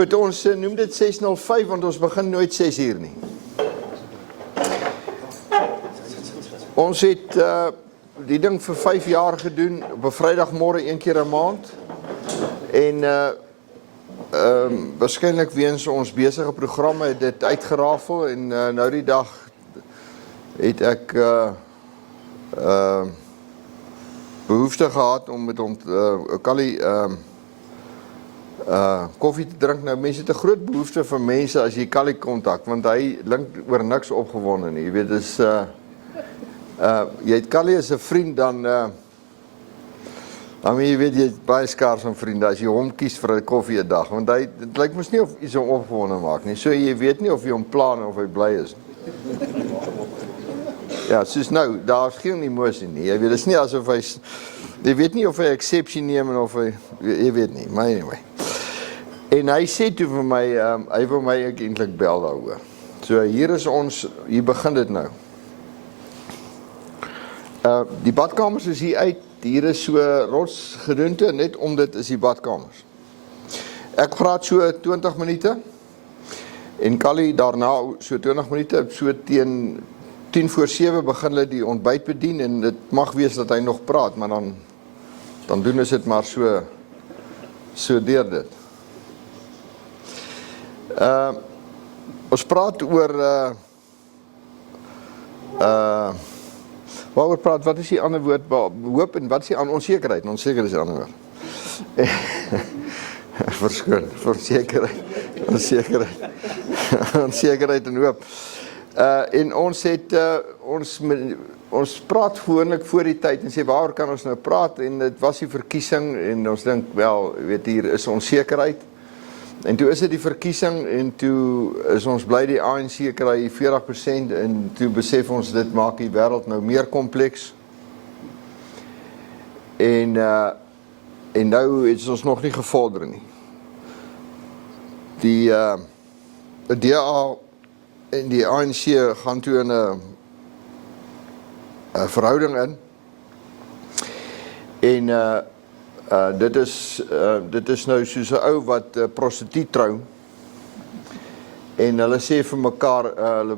Goed, ons noem dit 6:05 want ons begin nooit 6 uur nie. Ons het die ding vir 5 jaar gedoen, op 'n Vrydagmôre 1 keer 'n maand. En waarskynlik weens ons besige programme het dit uitgerafel en nou die dag het ek behoefte gehad om met hom Kali koffie te drink. Nou mense het 'n groot behoefte vir mense as jy Kali kontak, want hy klink oor niks opgewonde nie. Jy weet, dis jy het Kali as 'n vriend, dan jy weet, jy het baie skaars van vriende as jy hom kies vir 'n koffie 'n dag, want dit lyk mos nie of iets hom opgewonde maak nie. So jy weet nie of jy hom plan of hy bly is nie. Ja, soos nou, daar's geen emosie nie. Jy weet, dit is nie asof jy weet nie of hy exception neem en of jy weet nie, maar anyway. En hy sê toe vir my, hy wil my eintlik bel daaroor. So hier is ons, hier begin dit nou. Die badkamers is hier uit, hier is so rotsgedoente, net om dit is die badkamers. Ek praat so 20 minute, en Kali daarna so 20 minute, so teen 6:50 begin hulle die ontbyt bedien, en dit mag wees dat hy nog praat, maar dan doen ons dit maar so deur dit. Ons praat oor waaroor praat, wat is die ander woord, hoop, en wat is die onsekerheid? Onsekerheid is die ander woord. Verskoon, onsekerheid en hoop. En ons het, ons praat gewoonlik voor die tyd en sê, waaroor kan ons nou praat? En dit was die verkiesing en ons dink, wel, weet hier is onsekerheid. En toe is dit die verkiesing en toe is ons bly die ANC kry 40% en toe besef ons dit maak die wêreld nou meer kompleks. En nou het ons nog nie gevorder nie. Die DA en die ANC gaan toe in 'n verhouding in. En dit is nou soos 'n ou wat prostituut trou. En hulle sê vir mekaar, hulle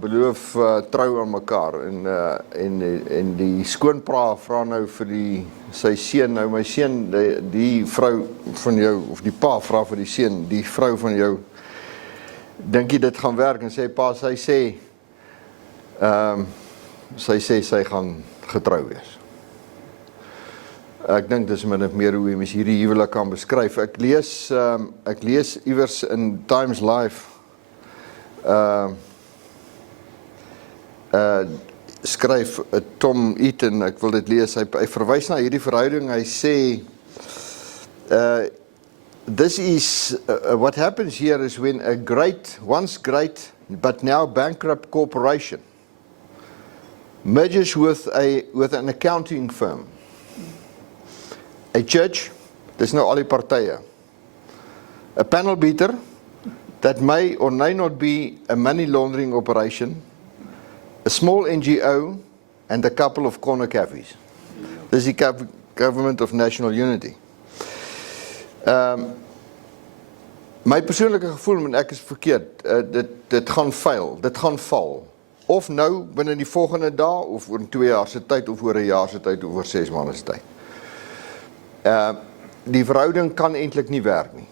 beloof trou aan mekaar. En die skoonpa vra nou vir sy seun, nou my seun, die vrou van jou, of die pa vra vir die seun, die vrou van jou, dink jy dit gaan werk? En sê pa, sy sê sy gaan getrou wees. Ek dink dis min of meer hoe jy mens hierdie huwelik kan beskryf. Ek lees iewers in Times Life skryf Tom Eaton, ek wil dit lees, hy verwys na hierdie verhouding, hy sê this is what happens here is when a once great but now bankrupt corporation merges with an accounting firm, a church, dis nou al die partye, a panel beater that may or may not be a money laundering operation, a small NGO, and a couple of corner cafes. Dis die Government of National Unity. My persoonlike gevoel, en ek is verkeerd, dit gaan fail, dit gaan val. Of nou, binne die volgende dae, of oor 2 jaar se tyd, of oor 1 jaar se tyd, of oor 6 maande se tyd. Die verhouding kan eintlik nie werk nie.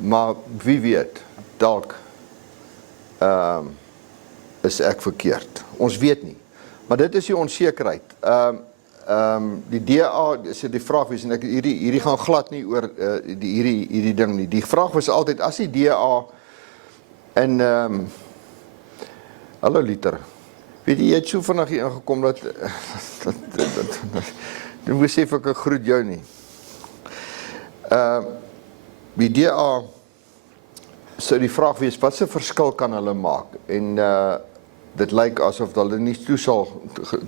Maar wie weet, dalk is ek verkeerd. Ons weet nie. Maar dit is die onsekerheid. Die DA, sê die vraag wees, en hierdie gaan glad nie oor hierdie ding nie. Die vraag was altyd, as die DA en hallo Liter, weet jy het so vinnig hier ingekom dat dan besef ek groet jou nie. Die DA sou die vraag wees, wat se verskil kan hulle maak? En dit lyk asof hulle nie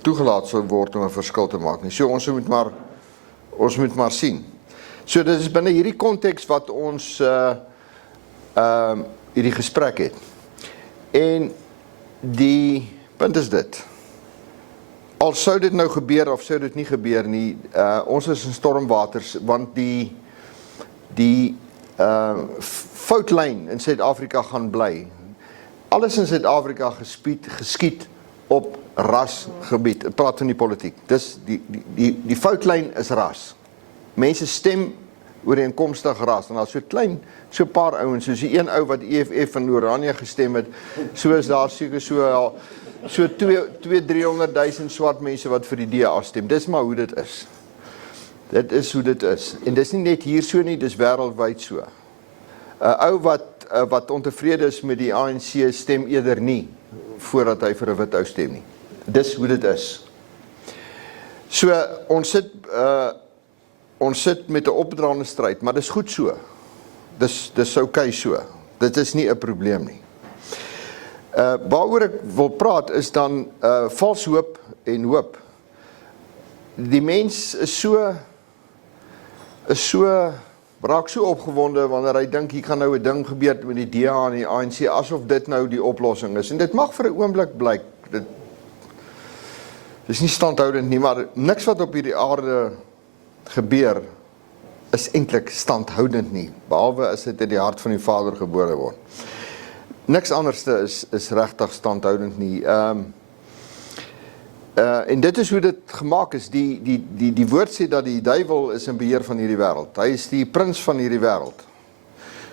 toegelaat sal word om 'n verskil te maak nie. So ons moet maar sien. So dit is binne hierdie konteks wat ons hierdie gesprek het. En die punt is dit. Al sou dit nou gebeur of sou dit nie gebeur nie, ons is in stormwaters, want die foutlyn in Suid-Afrika gaan bly. Alles in Suid-Afrika geskied op rasgebied. Ek praat van die politiek. Dis die foutlyn is ras. Mense stem ooreenkomstig ras en daar's so 'n paar ouens soos die een ou wat EFF in Oranje gestem het, soos daar seker so 200-300 000 swart mense wat vir die DA stem. Dis maar hoe dit is. Dit is hoe dit is. En dis nie net hier so nie, dis wêreldwyd so. 'n Ou wat ontevrede is met die ANC stem eerder nie voordat hy vir 'n wit ou stem nie. Dis hoe dit is. So ons sit met 'n opdraande stryd, maar dis goed so. Dis okay so. Dit is nie 'n probleem nie. Waaroor ek wil praat is dan vals hoop en hoop. Die mens raak so opgewonde wanneer hy dink hier kan nou 'n ding gebeur met die DA en die ANC asof dit nou die oplossing is. En dit mag vir 'n oomblik blyk. Dit is nie standhoudend nie, maar niks wat op hierdie aarde gebeur is eintlik standhoudend nie, behalwe as dit in die hart van die Vader gebore word. Niks anderste is regtig standhoudend nie. En dit is hoe dit gemaak is. Die woord sê dat die duiwel is in beheer van hierdie wêreld. Hy is die prins van hierdie wêreld.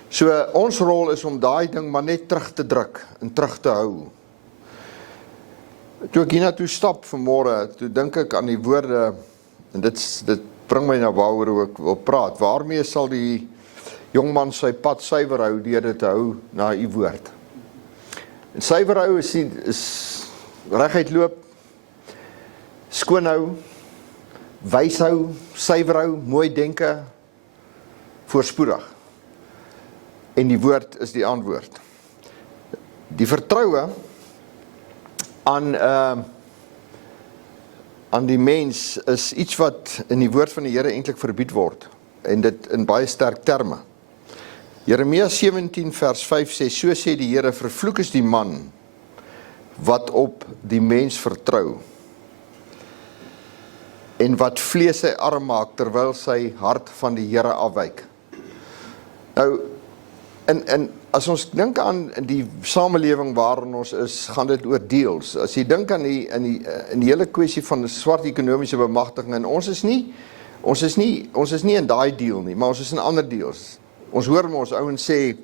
So ons rol is om daai ding maar net terug te druk en terug te hou. Toe ek hiernatoe stap vanmôre, toe dink ek aan die woorde, en dit bring my na waaroor ek wil praat. Waarmee sal die jongman sy pad suiwer hou deur dit te hou na u woord? En suiwer hou is reguit loop, skoon hou, wys hou, suiwer hou, mooi denke, voorspoedig. En die woord is die antwoord. Die vertroue aan die mens is iets wat in die woord van die Here eintlik verbied word, en dit in baie sterk terme. Jeremia 17 vers 5 sê, so sê die Here, vervloek is die man wat op die mens vertrou, en wat vlees sy arm maak, terwyl sy hart van die Here afwyk. Nou, en as ons dink aan die samelewing waarin ons is, gaan dit oor deals. As jy dink aan die hele kwessie van swart ekonomiese bemagtiging, en ons is nie in daai deal nie, maar ons is in ander deals. Ons hoor ons ouens sê,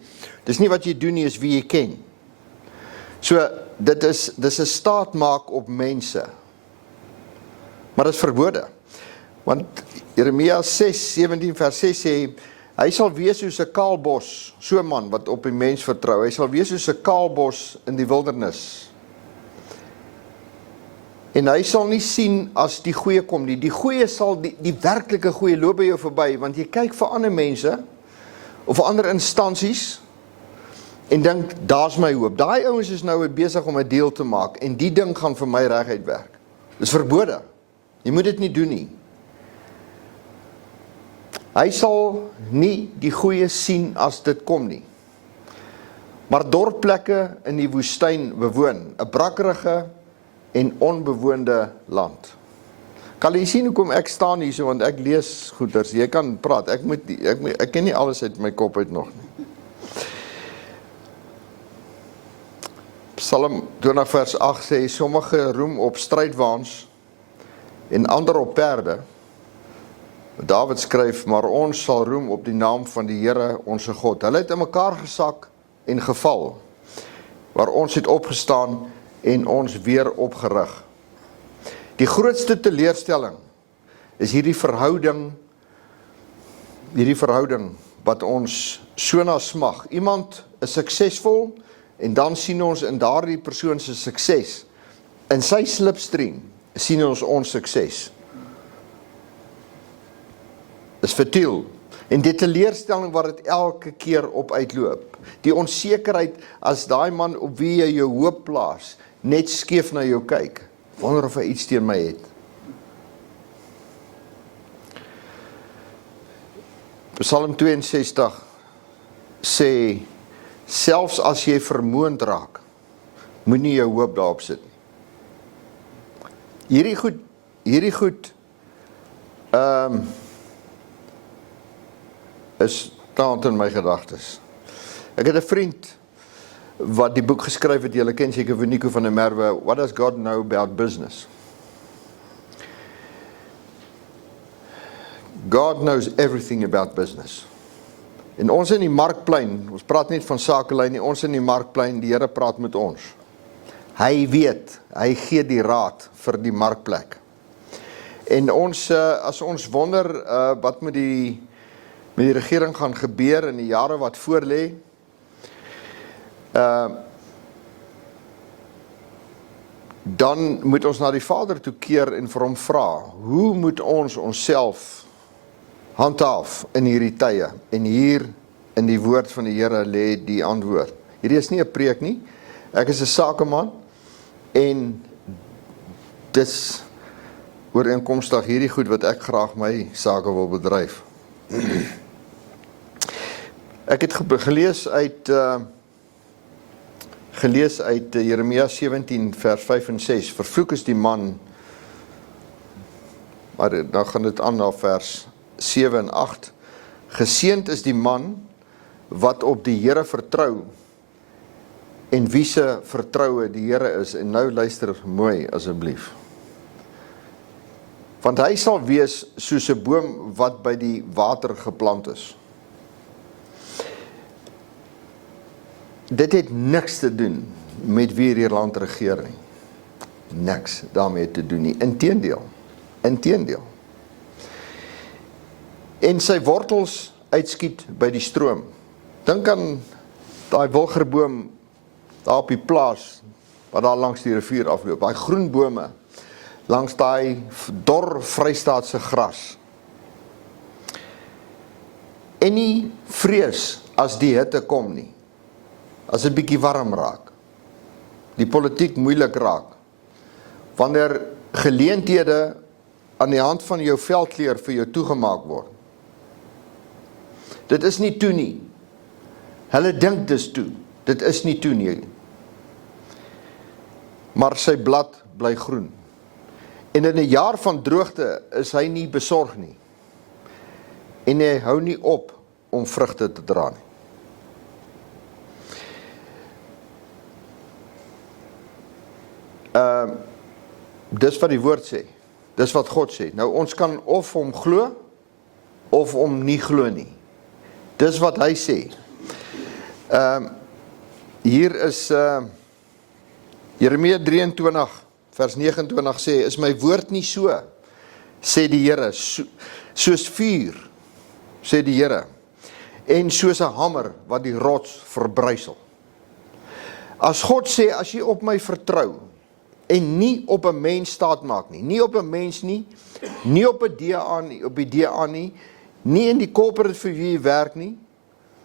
dis nie wat jy doen nie, is wie jy ken. So, dis 'n staatmaak op mense. Maar dit is verbode. Want Jeremia 17 vers 6 sê, hy sal wees soos 'n kaalbos, so 'n man wat op die mens vertrou. Hy sal wees soos 'n kaalbos in die wildernis. En hy sal nie sien as die goeie kom nie. Die goeie sal, die werklike goeie loop by jou verby, want jy kyk vir ander mense, of vir ander instansies, en dink, daar's my hoop. Daai ouens is nou besig om 'n deal te maak, en die ding gaan vir my reguit werk. Dis verbode. Jy moet dit nie doen nie. Hy sal nie die goeie sien as dit kom nie. Maar dorpplekke in die woestyn bewoon, 'n brakkerige en onbewoonde land. Kan jy sien hoekom ek staan hier so, want ek lees goeders, jy kan praat, ek ken nie alles uit my kop uit nog nie. Psalm 20 vers 8 sê, sommige roem op strydwaans en ander op perde. David skryf, maar ons sal roem op die naam van die Here, onse God. Hulle het in mekaar gesak en geval, maar ons het opgestaan en ons weer opgerig. Die grootste teleurstelling is hierdie verhouding wat ons so na smag. Iemand is suksesvol en dan sien ons in daardie persoon se sukses, in sy slipstream sien ons sukses. Is futiel. En die teleurstelling wat dit elke keer op uitloop. Die onsekerheid as daai man op wie jy jou hoop plaas, net skeef na jou kyk. Wonder of hy iets teen my het. Psalm 62 sê, selfs as jy vermoond raak, moenie jou hoop daarop sit nie. Hierdie goed konstant in my gedagtes. Ek het 'n vriend wat die boek geskryf het, julle ken seker vir Nico van der Merwe, What Does God Know About Business? God knows everything about business. En ons in die markplein, ons praat nie van sakelei nie, ons in die markplein, die Here praat met ons. Hy weet, hy gee die raad vir die markplek. En ons, as ons wonder wat met die regering gaan gebeur in die jare wat voorlê, dan moet ons na die Vader toe keer en vir hom vra, hoe moet ons onsself handhaaf in hierdie tye? En hier in die woord van die Here lê die antwoord. Hierdie is nie 'n preek nie, ek is 'n sakeman, en dis ooreenkomstig hierdie goed wat ek graag my sake wil bedryf. Ek het gelees uit Jeremia 17 vers 5 en 6. Vervloek is die man, maar dan gaan dit aan na vers 7 en 8. Geseënd is die man wat op die Here vertrou en wie se vertroue die Here is. En nou luister mooi asseblief. Want hy sal wees soos 'n boom wat by die water geplant is. Dit het niks te doen met wie hierdie land regeer nie. Niks daarmee te doen nie. Inteendeel. En sy wortels uitskiet by die stroom. Dink aan daai wilgerboom daar op die plaas, wat daar langs die rivier afloop, daai groen bome, langs daai dor Vrystaatse gras. En nie vrees as die hitte kom nie, as dit bietjie warm raak, die politiek moeilik raak, wanneer geleenthede aan die hand van jou veldkleur vir jou toegemaak word. Dit is nie toe nie. Hulle dink dis toe. Dit is nie toe nie. Maar sy blad bly groen. En in 'n jaar van droogte is hy nie besorg nie. En hy hou nie op om vrugte te dra nie. Dis wat die woord sê. Dis wat God sê. Nou ons kan of hom glo of hom nie glo nie. Dis wat hy sê. Hier is Jeremia 23 vers 29 sê, is my woord nie so, sê die Here, soos vuur, sê die Here, en soos 'n hamer wat die rots verbrysel. As God sê, as jy op my vertrou, en nie op 'n mens staat maak nie, nie op 'n mens nie, nie op 'n DA nie, op die DA nie, nie in die corporate vir wie jy werk nie,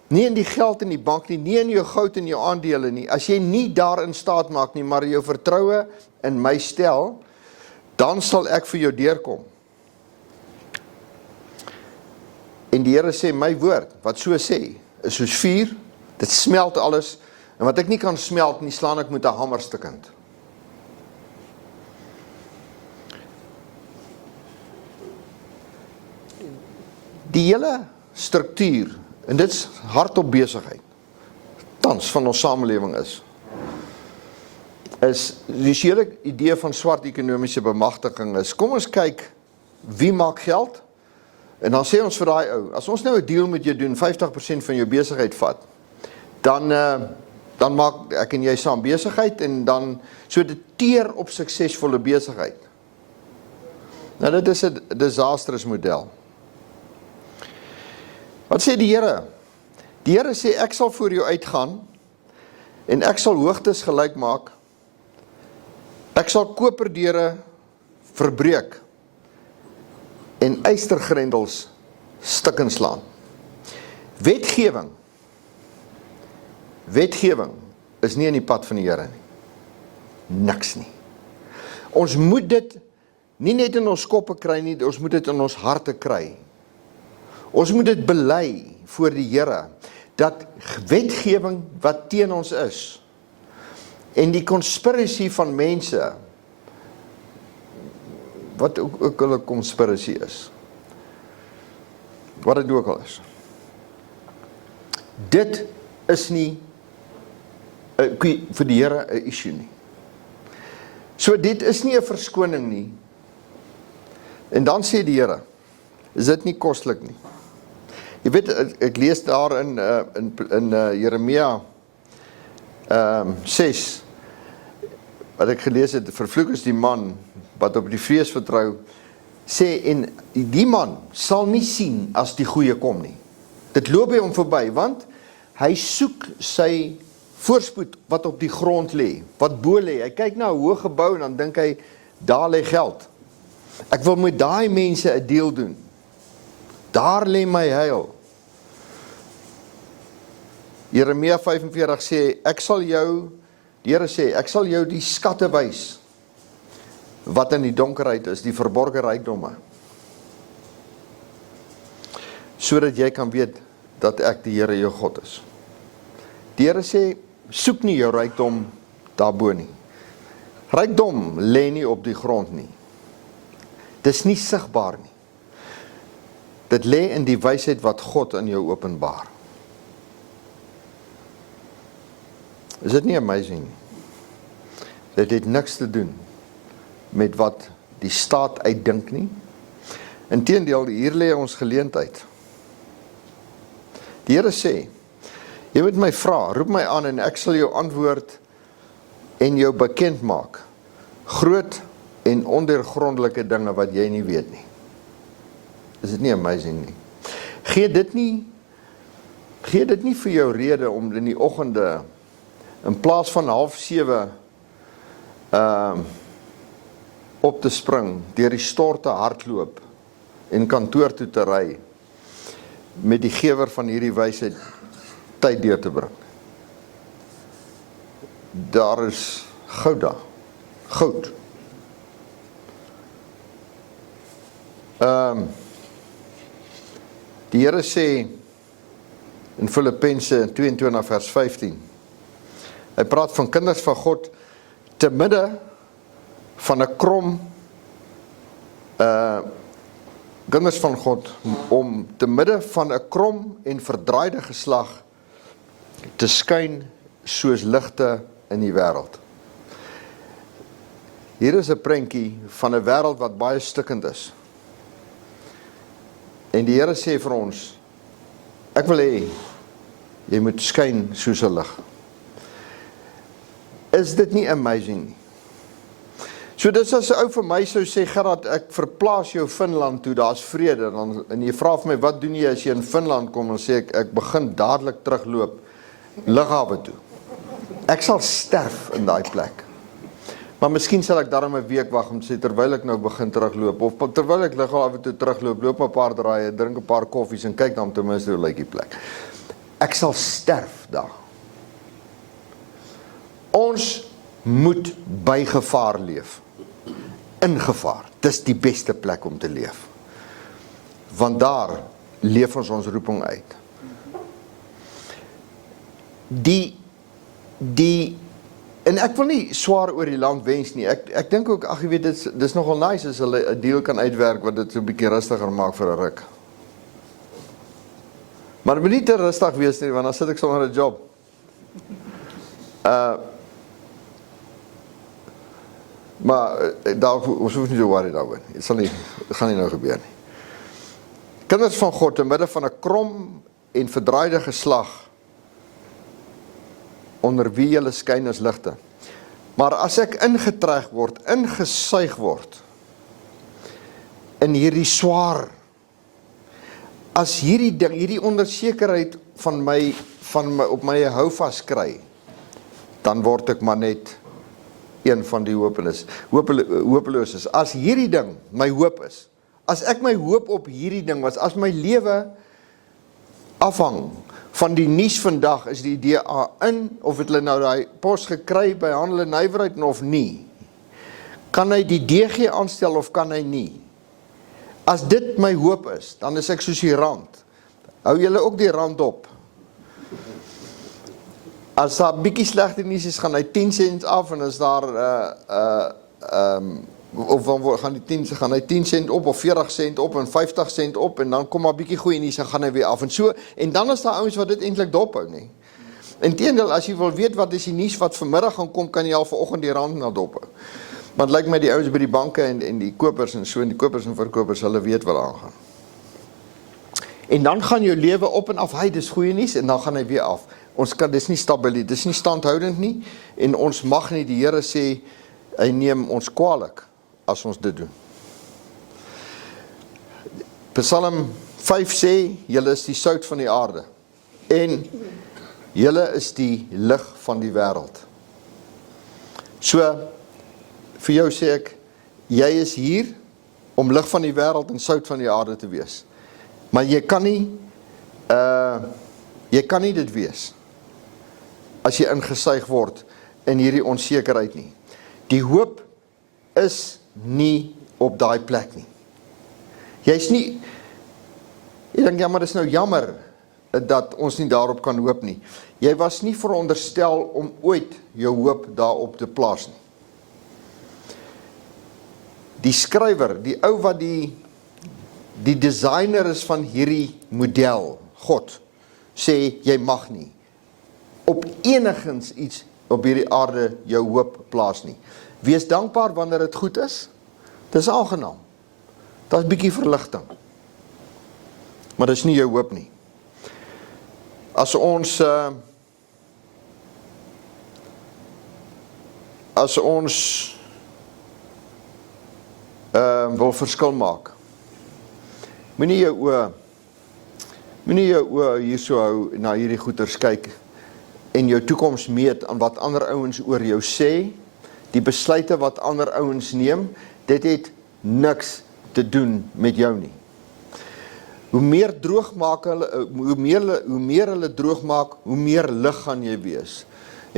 nie in die geld in die bank nie, nie in jou goud en jou aandele nie, as jy nie daarin staat maak nie, maar jou vertroue in my stel, dan sal ek vir jou deurkom. En die Here sê, my woord, wat so sê, is soos vuur, dit smelt alles, en wat ek nie kan smelt nie, slaan ek met 'n hamer stukkend. Die hele struktuur, en dit is hardop besigheid, tans van ons samelewing is die hele idee van swart ekonomiese bemagtiging is, kom ons kyk, wie maak geld, en dan sê ons vir daai ou, as ons nou 'n deal met jou doen, 50% van jou besigheid vat, dan maak ek en jy saam besigheid, en dan, so dit teer op suksesvolle besigheid. Nou dit is 'n disastrous model. Wat sê die Here? Die Here sê, ek sal voor jou uitgaan, en ek sal hoogtes gelyk maak, ek sal koperdeure verbreek, en ystergrendels stukkend slaan. Wetgewing is nie in die pad van die Here nie. Niks nie. Ons moet dit nie net in ons koppe kry nie, ons moet dit in ons harte kry. Ons moet dit bely voor die Here, dat wetgewing wat teen ons is, en die conspiracy van mense, wat ook hulle conspiracy is, wat dit ook al is, dit is nie vir die Here 'n issue nie. So dit is nie 'n verskoning nie. En dan sê die Here, is dit nie koslik nie. Jy weet, ek lees daar in Jeremia 6, wat ek gelees het, vervloek is die man wat op die vrees vertrou, sê, en die man sal nie sien as die goeie kom nie. Dit loop by hom verby, want hy soek sy voorspoed wat op die grond lê, wat bo lê. Hy kyk na 'n hoë gebou en dan dink hy, daar lê geld. Ek wil met daai mense 'n deal doen. Daar lê my heil. Jeremia 45 sê, die Here sê, ek sal jou die skatte wys, wat in die donkerheid is, die verborgde rykdomme, sodat jy kan weet, dat ek die Here jou God is. Die Here sê, soek nie jou rykdom daarbo nie. Rykdom lê nie op die grond nie. Dis nie sigbaar nie. Dit lê in die wysheid wat God in jou openbaar. Is dit nie amazing nie? Dit het niks te doen met wat die staat uitdink nie. Inteendeel, hier lê ons geleentheid. Die Here sê, jy moet my vra, roep my aan en ek sal jou antwoord en jou bekend maak. Groot en ondeurgrondelike dinge wat jy nie weet nie. Is dit nie amazing nie? Gee dit nie vir jou rede om in die oggende in plaas van 6:30 op te spring, deur die stort te hardloop en kantoor toe te ry met die gewer van hierdie wysheid tyd deur te bring. Daar is goud daar. Goud. Die Here sê in Filippense 22 vers 15, hy praat van kinders van God te midde van 'n krom kinders van God om te midde van 'n krom en verdraaide geslag te skyn soos ligte in die wêreld. Hier is 'n prentjie van 'n wêreld wat baie stikkend is. En die Here sê vir ons, ek wil hê jy moet skyn soos 'n lig. Is dit nie amazing nie? So dis as 'n ou vir my sou sê, Gerard, ek verplaas jou Finland toe, daar's vrede, en jy vra vir my, wat doen jy as jy in Finland kom, en sê ek begin dadelik terugloop lughawe toe. Ek sal sterf in daai plek. Maar miskien sal ek daarom 'n week wag om te sê, terwyl ek nou begin terugloop, of terwyl ek lughawe toe terugloop, loop 'n paar draaie, drink 'n paar koffies en kyk dan ten minste hoe lyk die plek. Ek sal sterf daar. Ons moet by gevaar leef. In gevaar. Dis die beste plek om te leef. Want daar leef ons roeping uit. En ek wil nie swaar oor die land wens nie. Ek dink ook, ag jy weet, dis nogal nice as hulle 'n deal kan uitwerk wat dit so 'n bietjie rustiger maak vir 'n ruk. Maar dit moet nie te rustig wees nie, want dan sit ek sonder 'n job. Maar ons hoef nie te worry daaroor. Dit gaan nie nou gebeur nie. Kinders van God, in midde van 'n krom en verdraaide geslag, onder wie julle skyn as ligte. Maar as ek ingetrek word, ingesuig word, in hierdie swaar, as hierdie ding, hierdie onsekerheid van my op my houvas kry, dan word ek maar net een van die hopeloses. As hierdie ding my hoop is, as ek my hoop op hierdie ding was, as my lewe afhang van die nuus vandag, is die DA in, of het hulle nou daai pos gekry by handel en nywerheid of nie, kan hy die DG aanstel of kan hy nie? As dit my hoop is, dan is ek soos die rand. Hou julle ook die rand op. As daar bietjie slegte nuus is, gaan hy 10 cents af, en as daar of dan gaan hy 10 sent op of 40 sent op en 50 sent op en dan kom maar bietjie goeie nuus en gaan hy weer af en so en dan is daar ouens wat dit eintlik dophou nie. Inteendeel, as jy wil weet wat is die nuus wat vanmiddag gaan kom, kan jy al vanoggend die rand na dophou. Want lyk my die ouens by die banke en die kopers en so en die kopers en verkopers, hulle weet wat aangaan. En dan gaan jou lewe op en af, hy dis goeie nuus en dan gaan hy weer af. Ons kan dis nie stabiel, dis nie standhoudend nie en ons mag nie, die Here sê hy neem ons kwaadlik as ons dit doen. Psalm 5 sê, julle is die sout van die aarde en julle is die lig van die wêreld. So, vir jou sê ek, jy is hier om lig van die wêreld en sout van die aarde te wees. Maar jy kan nie dit wees as jy ingesuig word in hierdie onsekerheid nie. Die hoop is nie op daai plek nie. Jy's nie, ek dink ja, maar dis nou jammer dat ons nie daarop kan hoop nie. Jy was nie veronderstel om ooit jou hoop daarop te plaas nie. Die skrywer, die ou wat die designer is van hierdie model, God, sê jy mag nie op enigins iets op hierdie aarde jou hoop plaas nie. Wees dankbaar wanneer dit goed is. Dis aangenaam. Dit is bietjie verligting. Maar dis nie jou hoop nie. As ons wil verskil maak, moenie jou oë hier so hou na hierdie goeters kyk en jou toekoms meet aan wat ander ouens oor jou sê, die besluite wat ander ouens neem, dit het niks te doen met jou nie. Hoe meer hulle droog maak, hoe meer lig gaan jy wees.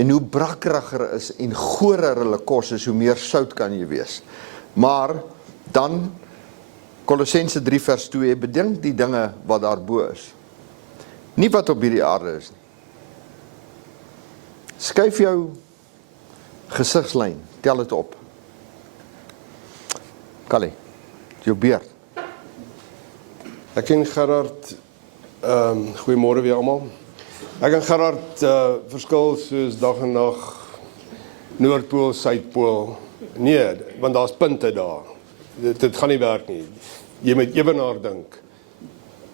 En hoe brakriger is en gorer hulle kos is, hoe meer sout kan jy wees. Maar dan Kolossense 3 vers 2, bedink die dinge wat daarbo is. Nie wat op hierdie aarde is nie. Skuif jou gesigslyn, tel dit op. Callie, jou beurt. Ek en Gerard, goeiemôre weer almal. Ek en Gerard verskil soos dag en nag, Noordpool, Suidpool. Nee, want daar's punte daar. Dit gaan nie werk nie. Jy moet ewenaar dink.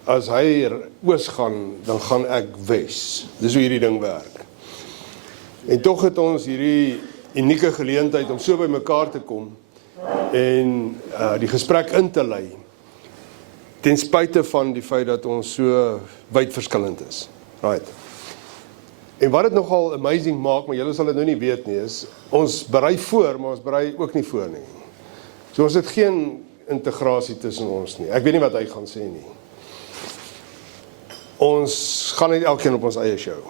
As hy oos gaan, dan gaan ek wes. Dis hoe hierdie ding werk. En tog het ons hierdie unieke geleentheid om so by mekaar te kom en die gesprek in te lei. Ten spyte van die feit dat ons so wyd verskillend is. Right. En wat dit nogal amazing maak, maar julle sal dit nou nie weet nie, is ons berei voor, maar ons berei ook nie voor nie. So ons het geen integrasie tussen ons nie. Ek weet nie wat hy gaan sê nie. Ons gaan net elkeen op ons eie show.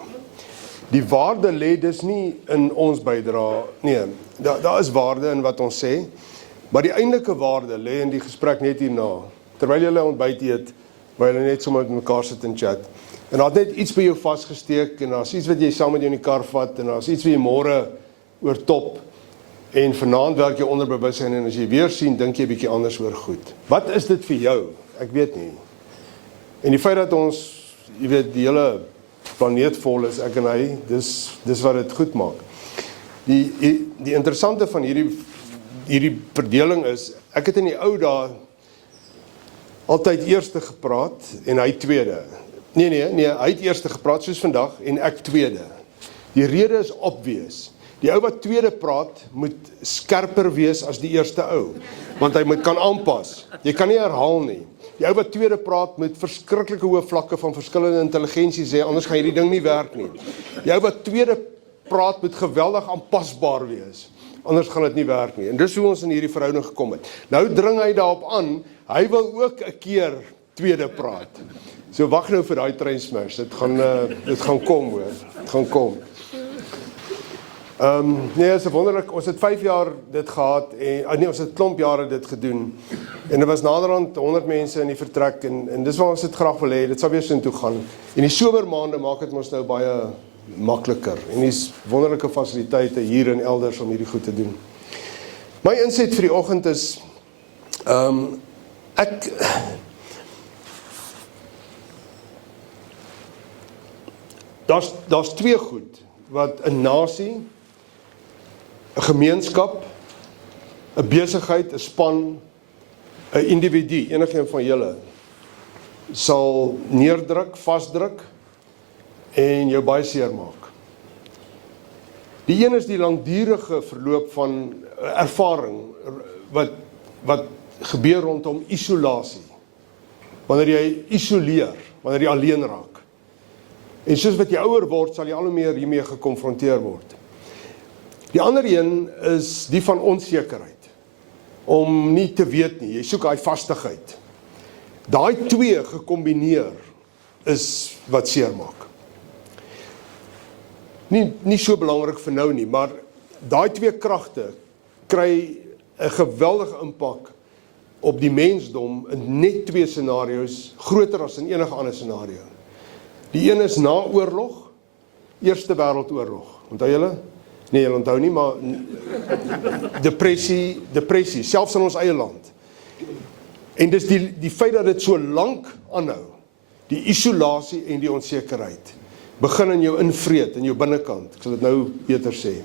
Die waarde lê dus nie in ons bydra, nee, daar is waarde in wat ons sê, maar die eintlike waarde lê in die gesprek net hierna. Terwyl julle ontbyt eet, waar julle net sommer met mekaar sit en chat, en daar het net iets by jou vasgesteek, en daar's iets wat jy saam met jou in die kar vat, en daar's iets wat jy môre oortop, en vanaand werk jy onderbewussyn, en as jy weer sien, dink jy 'n bietjie anders oor goed. Wat is dit vir jou? Ek weet nie. En die feit dat ons, jy weet, die hele planeet vol is, ek en hy, dis wat dit goed maak. Die interessante van hierdie verdeling is, ek het in die ou dae altyd eerste gepraat en hy tweede. Nee, hy het eerste gepraat soos vandag en ek tweede. Die rede is obvious. Die ou wat tweede praat moet skerper wees as die eerste ou, want hy moet kan aanpas. Jy kan nie herhaal nie. Die ou wat tweede praat moet verskriklike hoë vlakke van verskillende intelligensie sê, anders gaan hierdie ding nie werk nie. Die ou wat tweede praat moet geweldig aanpasbaar wees, anders gaan dit nie werk nie. En dis hoe ons in hierdie verhouding gekom het. Nou dring hy daarop aan, hy wil ook 'n keer tweede praat. So wag nou vir daai train smash, dit gaan kom hoor, dit gaan kom. Nee, is wonderlik, ons het 5 jaar dit gehad, en ons het klomp jare dit gedoen, en dit was naderhand 100 mense in die vertrek, en dis waar ons dit graag wil hê, dit sal weer so intoe gaan. En die somermaande maak dit ons nou baie makliker, en die wonderlike fasiliteite hier en elders om hierdie goed te doen. My inset vir die oggend is, daar's twee goed wat 'n nasie, 'n gemeenskap, 'n besigheid, 'n span, 'n individu, enigeen van julle sal neerdruk, vasdruk en jou baie seer maak. Die een is die langdurige verloop van ervaring wat gebeur rondom isolasie. Wanneer jy isoleer, wanneer jy alleen raak. En soos wat jy ouer word, sal jy al hoe meer hiermee gekonfronteer word. Die ander een is die van onsekerheid. Om nie te weet nie, jy soek daai vastigheid. Daai twee gekombineer is wat seermaak. Nie so belangrik vir nou nie, maar daai twee kragte kry 'n geweldige impak op die mensdom in net twee scenario's, groter as in enige ander scenario. Die een is na oorlog, Eerste Wêreldoorlog. Onthou julle? Nee, julle onthou nie, maar depressie, selfs in ons eie land. En dis die feit dat dit so lank aanhou, die isolasie en die onsekerheid, begin in jou invreet, in jou binnekant. Ek sal dit nou beter sê.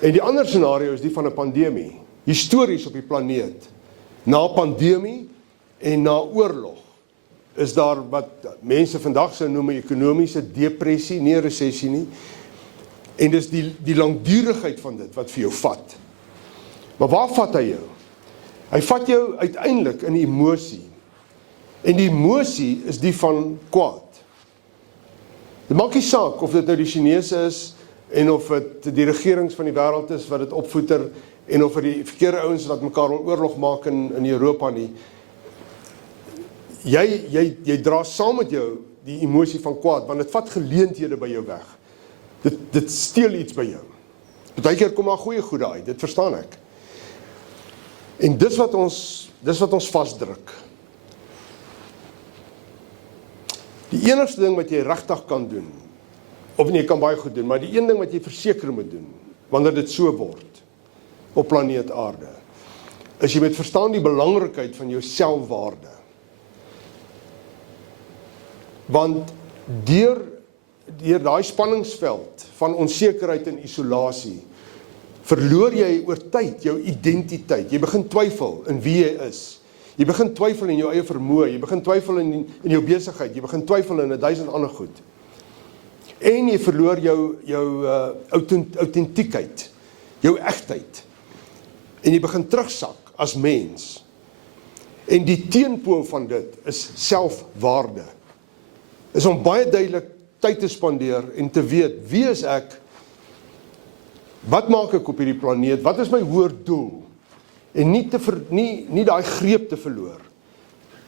En die ander scenario is die van 'n pandemie. Histories op die planeet, na pandemie en na oorlog, is daar wat mense vandag sou noem 'n ekonomiese depressie, nie 'n resessie nie. En dis die langdurigheid van dit wat vir jou vat. Maar waar vat hy jou? Hy vat jou uiteindelik in emosie. En die emosie is die van kwaad. Dit maak nie saak of dit nou die Chinese is en of dit die regerings van die wêreld is wat dit opvoeder en of die verkeerde ouens wat mekaar oorlog maak in Europa nie. Jy dra saam met jou die emosie van kwaad, want dit vat geleenthede by jou weg. Dit steel iets by jou. Partykeer kom daar goeie goed uit, dit verstaan ek. En dis wat ons vasdruk. Die enigste ding wat jy regtig kan doen, of nee, jy kan baie goed doen, maar die een ding wat jy verseker moet doen, wanneer dit so word, op planeet Aarde, is jy moet verstaan die belangrikheid van jou selfwaarde. Want deur daai spanningsveld van onsekerheid en isolasie, verloor jy oor tyd jou identiteit. Jy begin twyfel in wie jy is. Jy begin twyfel in jou eie vermoë, jy begin twyfel in jou besigheid, jy begin twyfel in 1000 ander goed. En jy verloor jou autentiekheid, jou egtheid. En jy begin terugsak as mens. En die teenpool van dit is selfwaarde. Is om baie duidelik tyd te spandeer en te weet, wie is ek? Wat maak ek op hierdie planeet? Wat is my hoër doel? En nie daai greep te verloor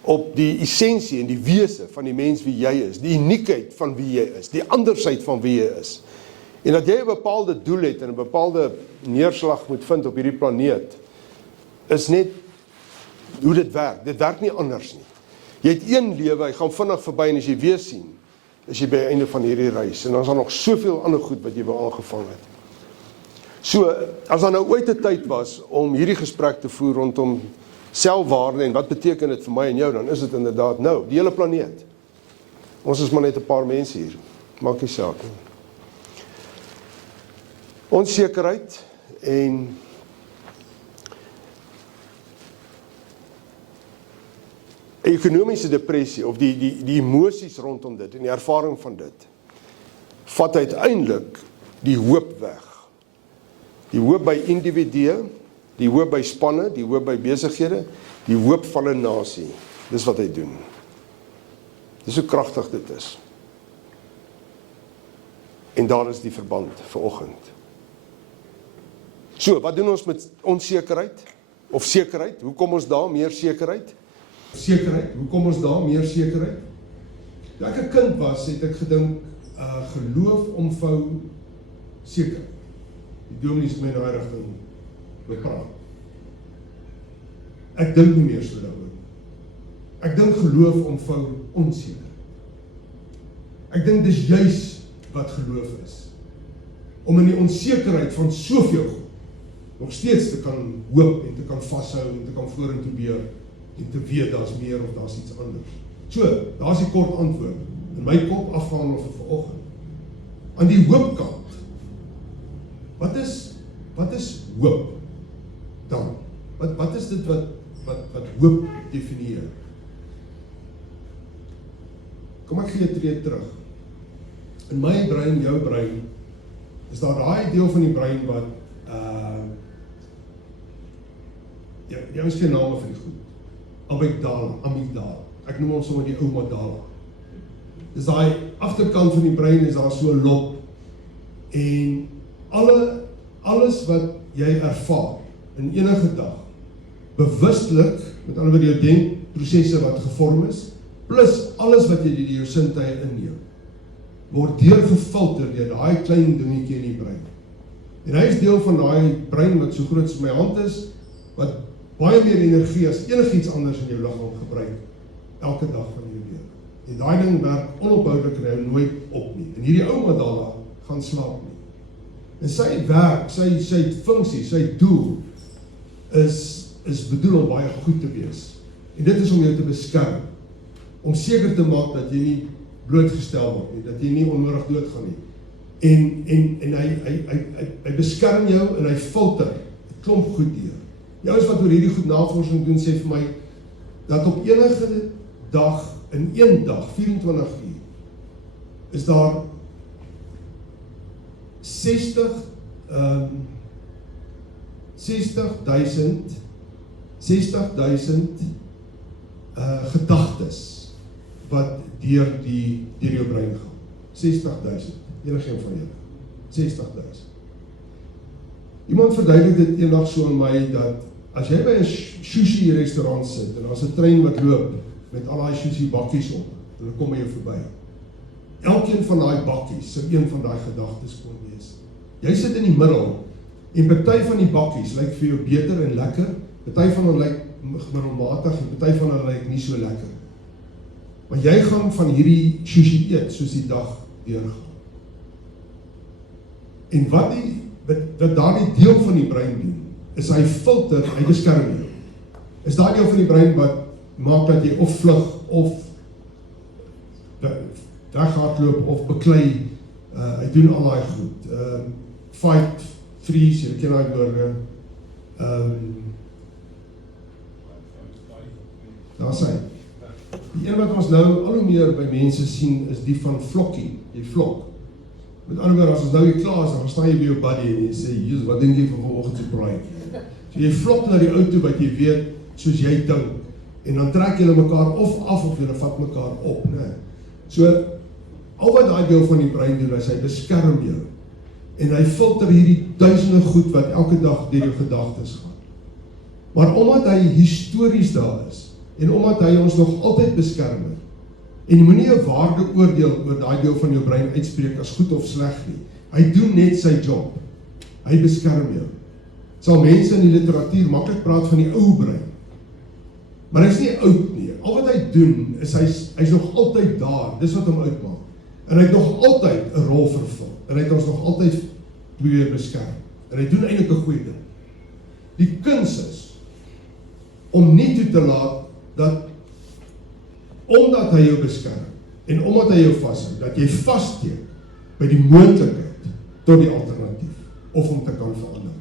op die essensie en die wese van die mens wie jy is, die uniekheid van wie jy is, die andersheid van wie jy is. En dat jy 'n bepaalde doel het en 'n bepaalde neerslag moet vind op hierdie planeet, is net hoe dit werk. Dit werk nie anders nie. Jy het een lewe, hy gaan vinnig verby en as jy weer sien, is jy by die einde van hierdie reis. En dan is daar nog soveel ander goed wat jy wil aangevang het. So, as daar nou ooit 'n tyd was om hierdie gesprek te voer rondom selfwaarde en wat beteken dit vir my en jou, dan is dit inderdaad nou, die hele planeet. Ons is maar net 'n paar mense hier, maak nie saak nie. Onsekerheid en ekonomiese depressie, of die emosies rondom dit, en die ervaring van dit, vat uiteindelik die hoop weg. Die hoop by individue, die hoop by spanne, die hoop by besighede, die hoop van 'n nasie. Dis wat hy doen. Dis hoe kragtig dit is. En daar is die verband vanoggend. So, wat doen ons met onsekerheid? Of sekerheid? Hoe kom ons daar? Meer sekerheid? Sekerheid, hoe kom ons daar? Meer sekerheid? Toe ek 'n kind was, het ek gedink, geloof omvou seker. Die dominee het my daai rigting bepraat. Ek dink nie meer so daaroor. Ek dink geloof omvou onseker. Ek dink dis juis wat geloof is. Om in die onsekerheid van soveel goed nog steeds te kan hoop en te kan vashou en te kan vorentoe beer en te weet daar's meer of daar's iets anders. So, daar's die kort antwoord. In my kop afgehandel vir vanoggend. Aan die hoopkant. Wat is hoop dan? Wat is dit wat hoop definieer? Kom ek gee 'n tree terug. In my brein, jou brein, is daar daai deel van die brein wat jy ons geen name vir die goed. Amygdala. Ek noem ons sommer die ou Madala. Dis daai agterkant van die brein is daar so 'n lop en alles wat jy ervaar in enige dag, bewustelik, met ander woorde jou denkprosesse wat gevorm is, plus alles wat jy deur jou sintuie inneem, word deurgefilter deur daai klein dingetjie in die brein. En hy is deel van daai brein wat so groot as my hand is, wat baie meer energie as enigiets anders in jou liggaam gebruik, elke dag van jou lewe. En daai ding werk onophoudelik en hou nooit op nie. En hierdie ou Madala gaan slaap nie. En sy werk, sy funksie, sy doel is bedoel om baie goed te wees. En dit is om jou te beskerm. Om seker te maak dat jy nie blootgestel word nie, dat jy nie onnodig doodgaan nie. En hy beskerm jou en hy filter 'n klomp goed deur. Die ouens wat oor hierdie goed navorsing doen, sê vir my, dat op enige dag, in een dag, 24 uur, is daar 60.000 gedagtes wat deur jou brein gaan. 60.000, enigeen van julle. 60.000. Iemand verduidelik dit eendag so aan my, dat as jy by 'n sushi restaurant sit, en daar's 'n trein wat loop, met al die sushi bakkies op, hulle kom by jou verby. Elkeen van daai bakkies sou een van daai gedagtes kon wees. Jy sit in die middel, en party van die bakkies lyk vir jou beter en lekker, party van hulle lyk middelmatig, en party van hulle lyk nie so lekker. Maar jy gaan van hierdie sushi eet, soos die dag deurgaan. En wat daardie deel van die brein doen, is hy filter, hy beskerm jou. Is daai deel van die brein wat maak dat jy of vlug, of weghardloop, of beklei, hy doen al daai goed. Fight, freeze, jy ken daai woorde. Daar sê, die een wat ons nou al hoe meer by mense sien, is die van vlokkie, jy vlok. Met ander woorde, as ons nou hier klaar is, dan staan jy by jou buddy en jy sê, Jesus, wat dink jy van vanoggend se braai? So jy vlok na die auto wat jy weet, soos jy dink, en dan trek julle mekaar of af, of julle vat mekaar op, né? So, al wat daai deel van die brein doen, is hy beskerm jou, en hy filter hierdie duisende goed, wat elke dag deur jou gedagtes gaan. Maar omdat hy histories daar is, en omdat hy ons nog altyd beskerm het, en jy moenie 'n waardeoordeel oor daai deel van jou brein uitspreek as goed of sleg nie. Hy doen net sy job. Hy beskerm jou. Sal mense in die literatuur maklik praat van die ou brein. Maar hy is nie oud nie. Al wat hy doen, is hy's nog altyd daar. Dis wat hom uitmaak. En hy het nog altyd 'n rol vervul. En hy het ons nog altyd probeer beskerm. En hy doen eintlik 'n goeie ding. Die kuns is om nie toe te laat dat omdat hy jou beskerm, en omdat hy jou vashou, dat jy vassteek by die moontlikheid tot die alternatief, of om te kan verander.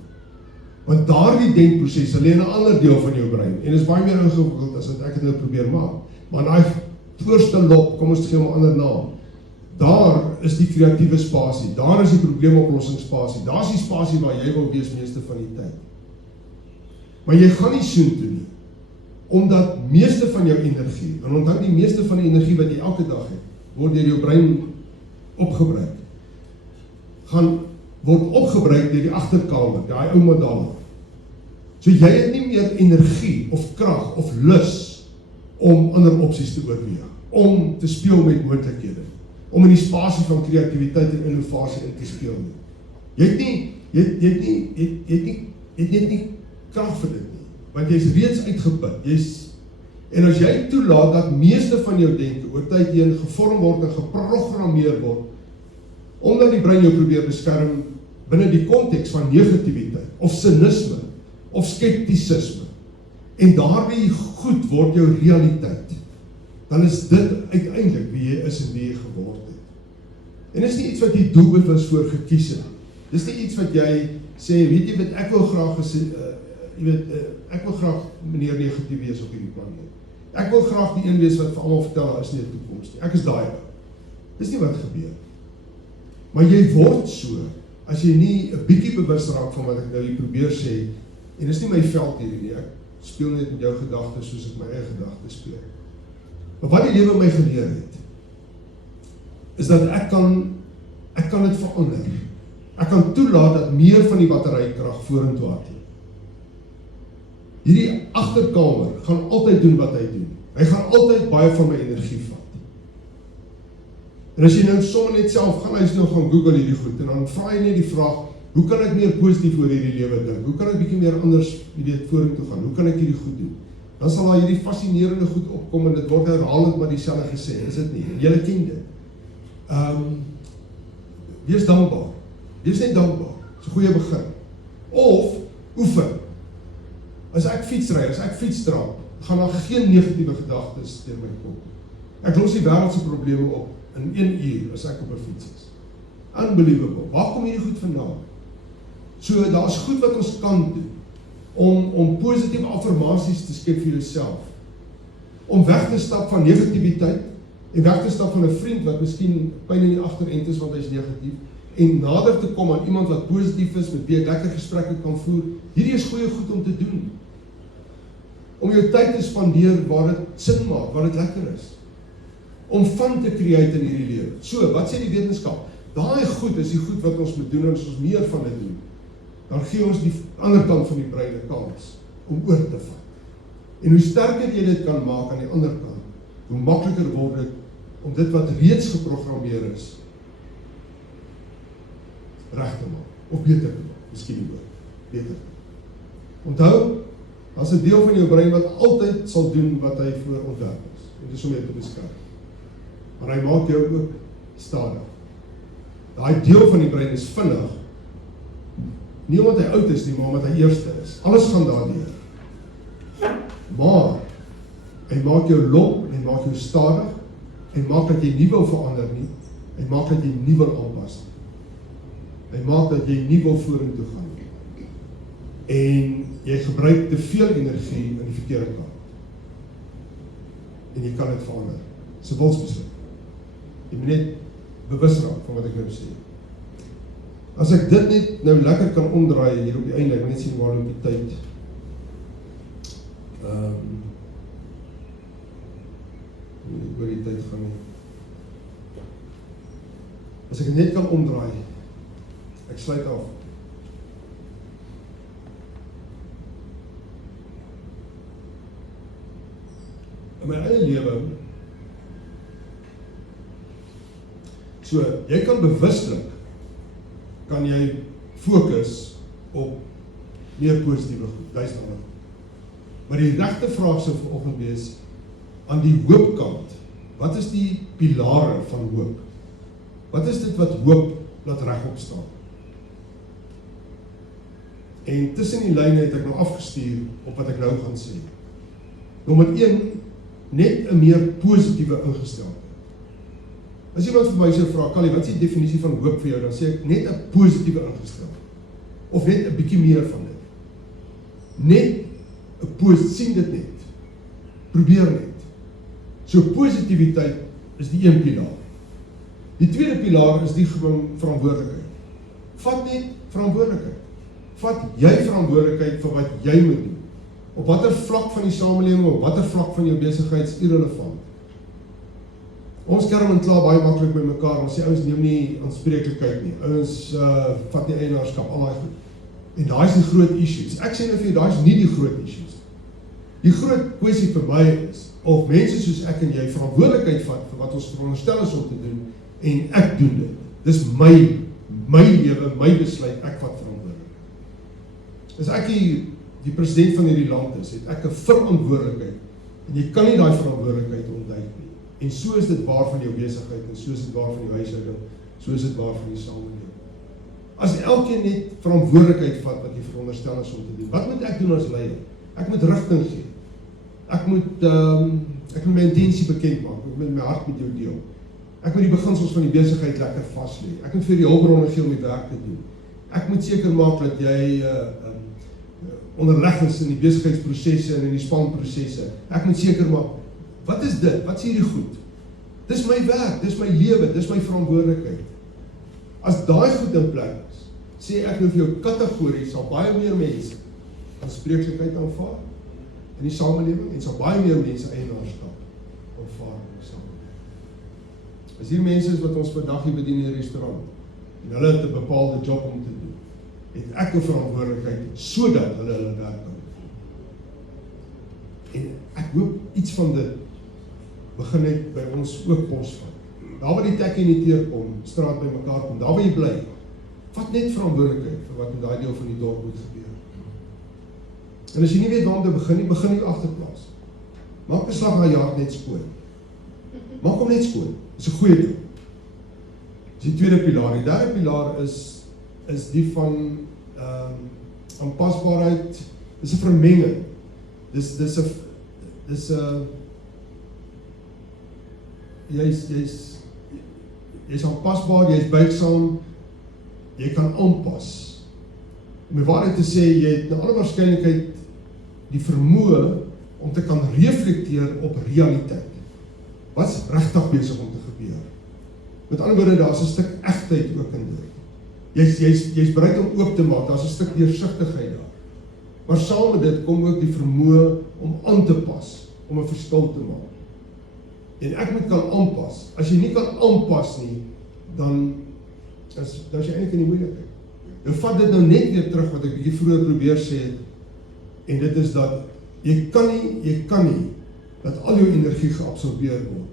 Want daardie denkproses lê in 'n ander deel van jou brein, en is baie meer ingewikkeld as wat ek het nou probeer maak. Maar in daai voorste lob, kom ons gee hom 'n ander naam, daar is die kreatiewe spasie, daar is die probleemoplossingsspasie, daar is die spasie waar jy wil wees meeste van die tyd. Maar jy gaan nie soontoe nie, omdat meeste van jou energie, en onthou die meeste van die energie wat jy elke dag het, word deur jou brein opgebruik. Word opgebruik deur die agterkamer, daai ou Madala. So jy het nie meer energie, of krag, of lus, om ander opsies te oorweeg, om te speel met moontlikhede, om in die spasie van kreatiwiteit en innovasie in te speel nie. Jy het nie krag vir dit nie, want jy is reeds uitgeput, en as jy toelaat dat meeste van jou denke oor tyd heen gevorm word en geprogrammeer word, omdat die brein jou probeer beskerm, binne die konteks van negativiteit, of sinisme, of skeptisisme, en daardie goed word jou realiteit, dan is dit uiteindelik wie jy is en wie jy geword het. En dit is nie iets wat jy doelbewus voor gekies het. Dit is nie iets wat jy sê, weet jy wat, ek wil graag ek wil graag meneer negatief wees op hierdie planeet. Ek wil graag die een wees wat vir almal vertel, daar is nie 'n toekoms nie. Ek is daai ou. Dis nie wat gebeur. Maar jy word so, as jy nie 'n bietjie bewus raak van wat ek nou hier probeer sê, en dis nie my veld hierdie nie, ek speel net met jou gedagtes soos ek my eie gedagtes speel. Maar wat die lewe my geleer het, is dat ek kan dit verander. Ek kan toelaat dat meer van die batterykrag vorentoe hardloop. Hierdie agterkamer gaan altyd doen wat hy doen. Hy gaan altyd baie van my energie vat. En as jy nou sommer net self gaan, hy nou gaan Google hierdie goed, en dan vra jy net die vraag, hoe kan ek meer positief oor hierdie lewe dink? Hoe kan ek bietjie meer anders, vorentoe gaan? Hoe kan ek hierdie goed doen? Dan sal daar hierdie fascinerende goed opkom, en dit word herhalend maar dieselfde gesê, is dit nie? En julle ken dit. Wees dankbaar. Wees net dankbaar. Dis 'n goeie begin. Of oefen. As ek fietsry, as ek fietsdrap, gaan daar geen negatiewe gedagtes deur my kop. Ek los die wêreld se probleme op in 1 uur as ek op 'n fiets is. Unbelievable. Waar kom hierdie goed vandaan? So daar's goed wat ons kan doen om positiewe affirmasies te skep vir jouself. Om weg te stap van negativiteit en weg te stap van 'n vriend wat miskien pyn in die agterend is want hy's negatief, en nader te kom aan iemand wat positief is, met wie ek lekker gesprekke kan voer. Hierdie is goeie goed om te doen. Om jou tyd te spandeer waar dit sin maak, waar dit lekker is. Om fun te create in hierdie lewe. So, wat sê die wetenskap? Daai goed is die goed wat ons moet doen, en as ons meer van dit doen, dan gee ons die ander kant van die brein 'n kans om oor te vat. En hoe sterker jy dit kan maak aan die ander kant, hoe makliker word dit om dit wat reeds geprogrammeer is, reg te maak, of beter te maak, miskien nie oor, beter. Onthou, as 'n deel van jou brein wat altyd sal doen wat hy voor ontwerp is, en dis om jou te beskerm. Maar hy maak jou ook stadig. Daai deel van die brein is vinnig, nie omdat hy oud is nie, maar omdat hy eerste is. Alles gaan daardeur. Maar, hy maak jou lomp, hy maak jou stadig, hy maak dat jy nie wil verander nie, hy maak dat jy nie wil aanpas nie. Hy maak dat jy nie wil vorentoe gaan nie. En jy gebruik te veel energie in die verkeerde kant. En jy kan dit verander. Dis 'n wilsbesluit. Jy moet net bewus raak van wat ek nou sê. As ek dit net nou lekker kan omdraai hier op die einde, ek wil net sien waar loop die tyd. Oor die tyd gaan nie. As ek dit net kan omdraai, ek sluit af. In my eie lewe, so, jy kan bewuslik, kan jy fokus op meer positiewe goed, duisterlik. Maar die regte vraag sou vanoggend wees, aan die hoopkant, wat is die pilare van hoop? Wat is dit wat hoop laat regop staan? En tussen die lyne het ek nou afgestuur op wat ek nou gaan sê. Nommer 1, net 'n meer positiewe ingesteldheid. As iemand vir my sou vra, Callie, wat is die definisie van hoop vir jou? Dan sê ek, net 'n positiewe ingesteldheid. Of net 'n bietjie meer van dit. Net 'n sien dit net. Probeer net. So positiwiteit is die een pilaar. Die tweede pilaar is die verantwoordelikheid. Vat net verantwoordelikheid. Vat jy verantwoordelikheid vir wat jy moet doen. Op watter vlak van die samelewing, op watter vlak van jou besigheid is irrelevant. Ons kerm en kla baie maklik by mekaar, ons sê ouens neem nie aanspreeklikheid nie. Ouens vat nie eienaarskap, al daai goed. En daai is die groot issues. Ek sê nou vir jou, daai is nie die groot issues. Die groot kwessie vir my is, of mense soos ek en jy verantwoordelikheid vat vir wat ons veronderstel is om te doen, en ek doen dit. Dis my lewe, my besluit, ek vat verantwoordelikheid. As ek die president van hierdie land is, het ek 'n verantwoordelikheid, en jy kan nie daai verantwoordelikheid ontduik nie. En so is dit waar van jou besigheid, en so is dit waar van jou huishouding, so is dit waar van die samelewing. As elkeen net verantwoordelikheid vat wat jy veronderstel is om te doen. Wat moet ek doen as leier? Ek moet rigting gee. Ek moet my intensie bekend maak. Ek moet my hart met jou deel. Ek moet die beginsels van die besigheid lekker vas lê. Ek moet vir die hulpbronne gee om die werk te doen. Ek moet seker maak dat jy onderleg is in die besigheidsprosesse en in die spanprosesse. Ek moet seker maak, wat is dit? Wat is hierdie goed? Dis my werk, dis my lewe, dis my verantwoordelikheid. As daai goed in plek is, sê ek nou vir jou kategorie, sal baie meer mense aanspreeklikheid aanvaar in die samelewing en sal baie meer mense eienaarskap aanvaar in die samelewing. As hier mense is wat ons vandag hier bedien in die restaurant en hulle het 'n bepaalde job om te doen, het ek 'n verantwoordelikheid sodat hulle werk kan doen. En ek hoop iets van dit begin net by ons ook posvat. Daar waar die tekkie en die teer kom, straat by mekaar kom, daar waar jy bly, vat net verantwoordelikheid vir wat in daai deel van die dorp moet gebeur. En as jy nie weet waar om te begin nie, begin jy agterplaas. Maak 'n slag na jaar net skoon. Maak hom net skoon. Dis 'n goeie ding. Dis die tweede pilaar. Die derde pilaar is die van aanpasbaarheid. Dis 'n vermenging. Dis jy's aanpasbaar, jy's buigsaam, jy kan aanpas. Om die waarheid te sê, jy het na alle waarskynlikheid die vermoë om te kan reflekteer op realiteit. Wat's regtig besig om te gebeur? Met ander woorde, daar's 'n stuk egtheid ook in dit. Jy's bereid om oop te maak, daar's 'n stuk deursigtigheid daar. Maar saam met dit kom ook die vermoë om aan te pas, om 'n verskil te maak. En ek moet kan aanpas. As jy nie kan aanpas nie, dan is jy eintlik in die moeilikheid. Nou vat dit nou net weer terug wat ek bietjie vroeër probeer sê het, en dit is dat jy kan nie dat al jou energie geabsorbeer word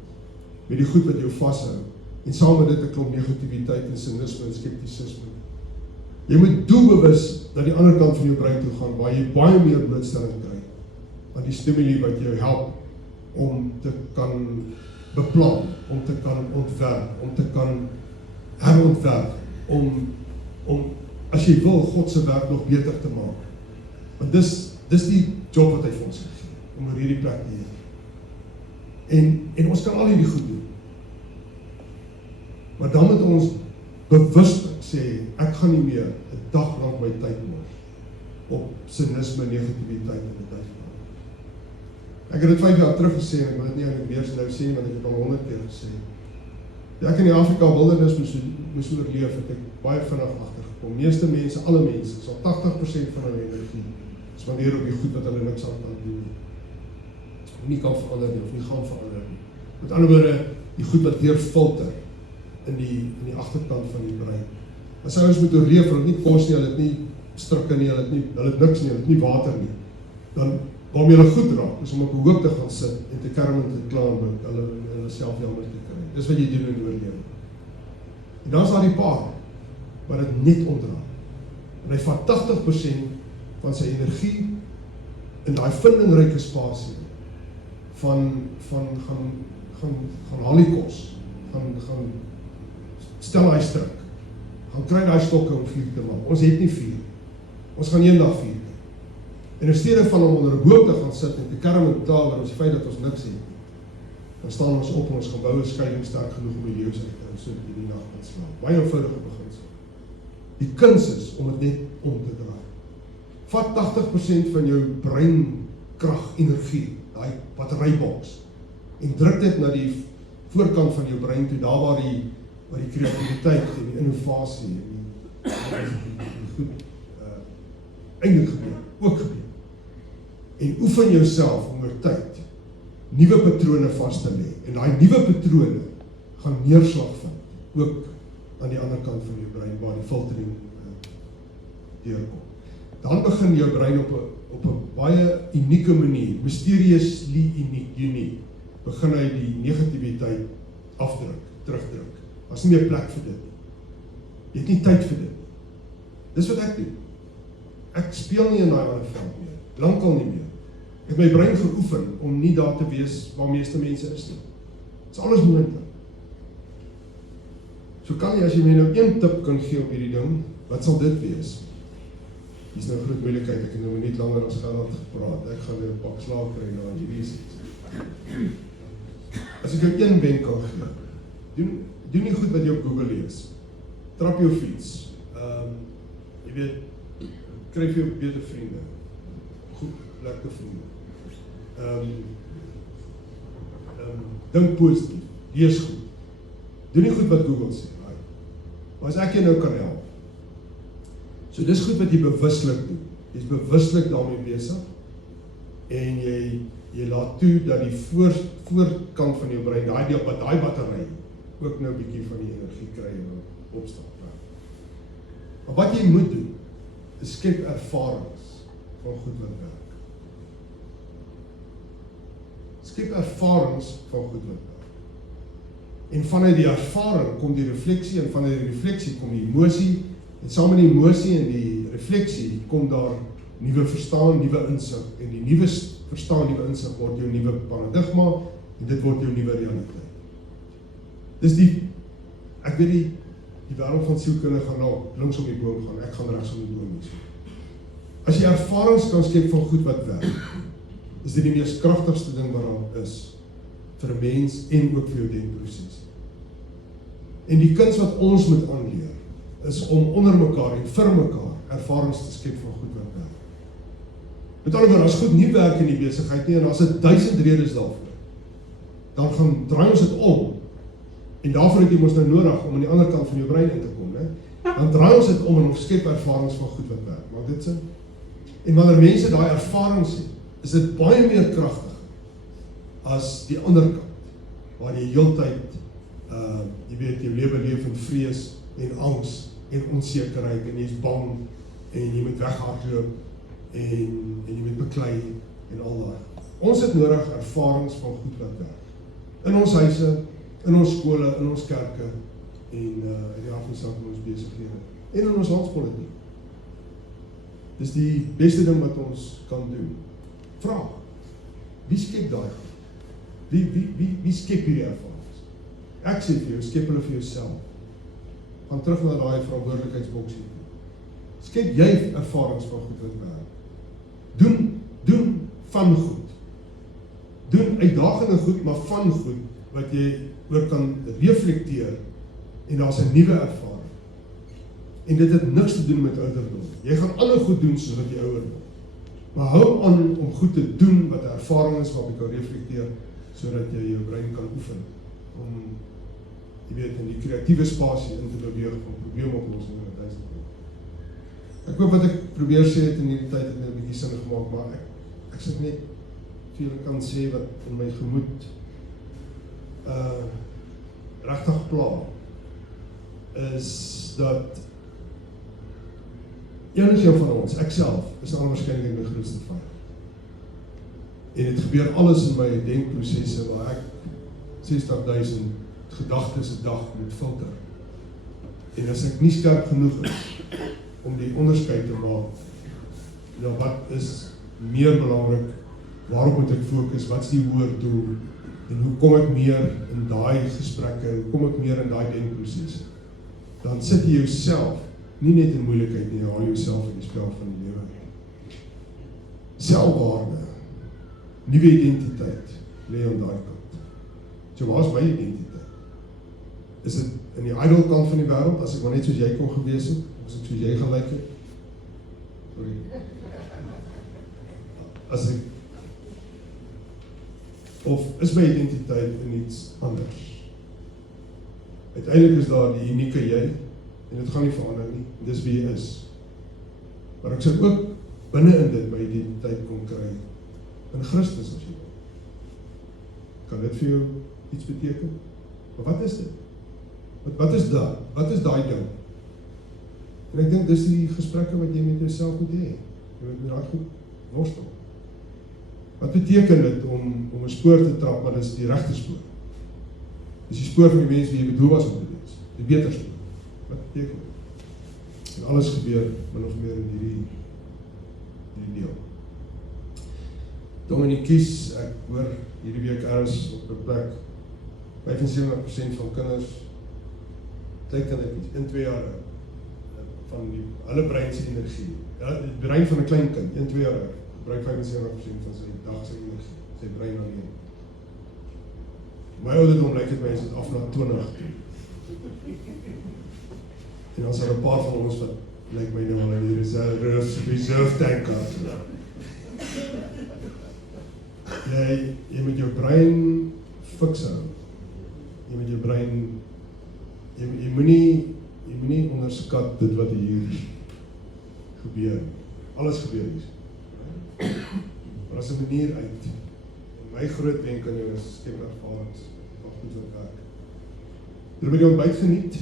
met die goed wat jou vashou en saam met dit 'n klomp negativiteit en sinisme en skeptisisme. Jy moet doelbewus na die ander kant van jou brein toe gaan waar jy baie meer blootstelling kry aan die stimuli wat jou help om te kan beplan, om te kan ontwerp, om te kan herontwerp, om as jy wil God se werk nog beter te maak. Want dis die job wat hy vir ons gegee om oor hierdie plek te hê. En ons kan al hierdie goed doen. Maar dan moet ons bewuslik sê, ek gaan nie meer 'n dag lank my tyd mors op sinisme, negativiteit en dit. Ek het dit 5 jaar terug gesê en ek wil dit nie eintlik weer nou sê nie, want ek het al 100 keer gesê. Toe ek in die Afrika wildernis moes oorleef, het ek baie vinnig agtergekom. Meeste mense, alle mense, sal 80% van hulle energie spandeer op die goed wat hulle niks aan kan doen nie. Nie kan verander nie, of nie gaan verander nie. Met ander woorde, die goed wat deur filter in die agterkant van die brein. As ouens moet oorleef, hulle het nie kos nie, hulle het nie strikke nie, hulle het niks nie, hulle het nie water nie. Dan waarmee hulle goed raak, is om op 'n hoop te gaan sit en te kerm en te kla met hulle self jammer te kry. Dis wat jy doen in oorleef. En dan is daar die pa wat dit net ontdra. En hy vat 80% van sy energie in daai vindingryke spasie van gaan haal die kos, gaan stel hy strik, gaan kry daai stokke om vuur te maak. Ons het nie vuur. Ons gaan eendag vuur. En in steede van om onder 'n boom te gaan sit en te kerm en taal oor ons feit dat ons niks het, dan staan ons op en ons gaan bou 'n skuiling sterk genoeg om die leeu se te hou sodat die nag kan slaap. Baie eenvoudige beginsel. Die kuns is om dit net om te draai. Vat 80% van jou breinkrag energie, daai batteryboks, en druk dit na die voorkant van jou brein toe, daar waar die kreatiwiteit en die innovasie en die goed eintlik gebeur, ook gebeur. En oefen jouself om oor tyd nuwe patrone vas te lê. En daai nuwe patrone gaan neerslag vind, ook aan die ander kant van jou brein waar die filtering deurkom. Dan begin jou brein op 'n baie unieke manier, mysteriously uniek, begin hy die negativiteit afdruk, terugdruk. Daar's nie meer plek vir dit nie. Jy het nie tyd vir dit nie. Dis wat ek doen. Ek speel nie in daai ander veld meer, lankal nie meer. Ek het my brein geoefen om nie daar te wees waar meeste mense is nie. Dit is alles moontlik. So Callie, as jy my nou een tip kan gee op hierdie ding, wat sal dit wees? Dis nou groot moeilikheid, ek het nou nie langer as Gerard gepraat, ek gaan weer 'n pak slaag kry na hierdie iets. As ek jou een wenk kan gee, doen nie goed wat jy op Google lees. Trap jou fiets. Jy weet, kry vir jou beter vriende. Goed, lekker vriende. Dink positief, lees goed. Doen nie goed wat Google sê. Maar as ek jou nou kan help. So dis goed wat jy bewuslik doen. Jy is bewuslik daarmee besig en jy laat toe dat die voorkant van jou brein, daai battery ook nou 'n bietjie van die energie kry en opstaan. Maar wat jy moet doen, is skep ervarings van goed wat werk. Skep ervarings van goed wat werk. En vanuit die ervaring kom die refleksie en vanuit die refleksie kom die emosie en saam met die emosie en die refleksie kom daar nuwe verstaan, nuwe insig en die nuwe verstaan, nuwe insig word jou nuwe paradigma en dit word jou nuwe realiteit. Dis ek weet die wêreld van sielkunde gaan nou links om die boom gaan, ek gaan regs om die boom wees. As jy ervarings kan skep van goed wat werk, is dit die mees kragtigste ding wat daar is vir 'n mens en ook vir jou denkproses. En die kuns wat ons moet aanleer is om onder mekaar en vir mekaar ervarings te skep van goed wat werk. Met ander woorde, as goed nie werk in die besigheid nie en as 1000 redes daarvoor, dan gaan draai ons dit om. En daarvoor het jy mos nou nodig om aan die ander kant van jou brein in te kom, né? Dan draai ons dit om en ons skep ervarings van goed wat werk. Maak dit sin? En wanneer mense daai ervarings het, is dit baie meer kragtig as die ander kant, waar jy heeltyd jy weet, jou lewe leef in vrees en angs en onsekerheid en jy is bang en jy moet weghardloop en jy moet beklei en al daai. Ons het nodig ervarings van goed wat werk. In ons huise, in ons skole, in ons kerke en in die afgesak in ons besighede en in ons landspolitiek. Dis die beste ding wat ons kan doen. Vra, wie skep daai? Wie skep hierdie ervarings? Ek sê vir jou, skep hulle vir jouself. Gaan terug na daai verantwoordelikheidsboksie. Skep jy ervarings van goed wat werk. Doen van goed. Doen uitdagende goed, maar van goed wat jy oor kan reflekteer en daar's 'n nuwe ervaring. En dit het niks te doen met ouderdom. Jy gaan ander goed doen soos wat jy ouer word. Maar hou aan om goed te doen wat 'n ervaring is waarop jy kan reflekteer sodat jy jou brein kan oefen om jy weet in die kreatiewe spasie in te beweeg om probleemoplossings in tyd te doen. Ek hoop wat ek probeer sê het in hierdie tyd het 'n bietjie sin gemaak, maar ek sit net veel kan sê wat in my gemoed regtig pla is dat een van ons, ek self, is alwaarskynlik my grootste vyand. En dit gebeur alles in my denkprosesse waar ek 60.000 gedagtes 'n dag moet filter. En as ek nie skerp genoeg is om die onderskeid te maak, nou wat is meer belangrik, waarop moet ek fokus, wat is die hoër doel, en hoe kom ek meer in daai gesprekke, hoe kom ek meer in daai denkprosesse, dan sit jy jouself nie net in moeilikheid nie, jy haal jouself in die spel van die lewe. Selfwaarde, nuwe identiteit, lê aan daai kant. So waar is my identiteit? Is dit in die idol kant van die wêreld, as ek maar net soos jy kon gewees het, as ek soos jy gelyk het? Sorry. As ek, of is my identiteit in iets anders? Uiteindelik is daar die unieke jy, en dit gaan nie verander nie, dis wie jy is. Maar ek sal ook binne in dit my identiteit kon kry, in Christus as jy wil. Kan dit vir jou iets beteken? Maar wat is dit? Wat is dat? Wat is daai ding? En ek dink dis die gesprekke wat jy met jouself moet hê. Jy moet daai goed worstel. Wat beteken dit om 'n spoor te trap, maar dis die regte spoor? Dis die spoor van die mens wie jy bedoel was om te wees. Die beter spoor. Wat beteken dit? En alles gebeur min of meer in hierdie deel. Dominique Kies, ek hoor hierdie week ergens op 'n plek 75% van kinders dink aan dit in 2 jaar van hulle brein se energie. Ja, die brein van 'n klein kind, 1-2 jaar oud, gebruik 75% van sy dag se energie, sy brein alleen. My ouderdom lyk dit my is dit af na 20 toe. En dan sal 'n paar van ons wat lyk my nou al in die reserve tank gehad. Jy moet jou brein fiks hou. Jy moet jou brein, jy moenie onderskat dit wat hier gebeur. Alles gebeur hier. Maar as 'n manier uit. En my groot wenk aan jou is skep ervarings wat goed wil werk. Jy moet jou ontbyt geniet.